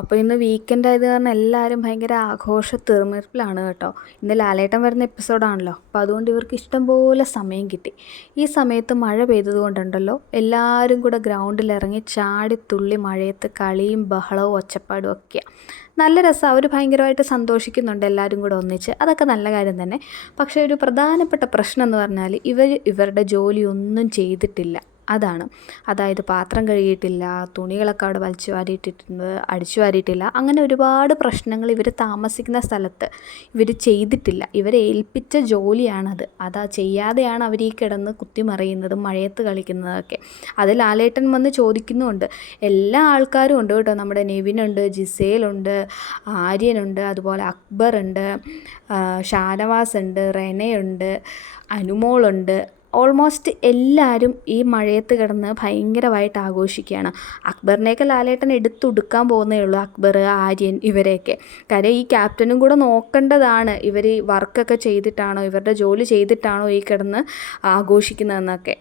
അപ്പോൾ ഇന്ന് വീക്കെൻഡ് ആയത് കാരണം എല്ലാവരും ഭയങ്കര ആഘോഷ തിമിർപ്പിലാണ് കേട്ടോ. ഇന്ന് ലാലേട്ടൻ വരുന്ന എപ്പിസോഡാണല്ലോ, അപ്പോൾ അതുകൊണ്ട് ഇവർക്ക് ഇഷ്ടംപോലെ സമയം കിട്ടി. ഈ സമയത്ത് മഴ പെയ്തതുകൊണ്ടുണ്ടല്ലോ എല്ലാവരും കൂടെ ഗ്രൗണ്ടിലിറങ്ങി ചാടിത്തുള്ളി മഴയത്ത് കളിയും ബഹളവും ഒച്ചപ്പാടും ഒക്കെയാണ്. നല്ല രസം, അവർ ഭയങ്കരമായിട്ട് സന്തോഷിക്കുന്നുണ്ട് എല്ലാവരും കൂടെ ഒന്നിച്ച്. അതൊക്കെ നല്ല കാര്യം തന്നെ. പക്ഷേ ഒരു പ്രധാനപ്പെട്ട പ്രശ്നം എന്ന് പറഞ്ഞാൽ ഇവരുടെ ജോലിയൊന്നും ചെയ്തിട്ടില്ല. അതാണ്. അതായത് പാത്രം കഴുകിയിട്ടില്ല, തുണികളൊക്കെ അവിടെ വലിച്ചു വാരിയിട്ടിട്ടുണ്ട്, അടിച്ചു വാരിയിട്ടില്ല. അങ്ങനെ ഒരുപാട് പ്രശ്നങ്ങൾ ഇവർ താമസിക്കുന്ന സ്ഥലത്ത് ഇവർ ചെയ്തിട്ടില്ല. ഇവരെ ഏൽപ്പിച്ച ജോലിയാണത്. അതാ ചെയ്യാതെയാണ് അവർ ഈ കിടന്ന് കുത്തിമറിയുന്നതും മഴയത്ത് കളിക്കുന്നതൊക്കെ. അത് ലാലേട്ടൻ വന്ന് ചോദിക്കുന്നുമുണ്ട്. എല്ലാ ആൾക്കാരും ഉണ്ട് കേട്ടോ. നമ്മുടെ നെവിനുണ്ട്, ജിസേലുണ്ട്, ആര്യനുണ്ട്, അതുപോലെ അക്ബറുണ്ട്, ഷാനവാസ് ഉണ്ട്, റെനയുണ്ട്, അനുമോളുണ്ട്. ഓൾമോസ്റ്റ് എല്ലാവരും ഈ മഴയത്ത് കിടന്ന് ഭയങ്കരമായിട്ട് ആഘോഷിക്കുകയാണ്. അക്ബറിനെയൊക്കെ ലാലേട്ടൻ എടുത്തുടുക്കാൻ പോകുന്നേ ഉള്ളൂ, അക്ബർ, ആര്യൻ ഇവരെയൊക്കെ. കാര്യം ഈ ക്യാപ്റ്റനും കൂടെ നോക്കേണ്ടതാണ് ഇവർ വർക്കൊക്കെ ചെയ്തിട്ടാണോ, ഇവരുടെ ജോലി ചെയ്തിട്ടാണോ ഈ കിടന്ന് ആഘോഷിക്കുന്നതെന്നൊക്കെ.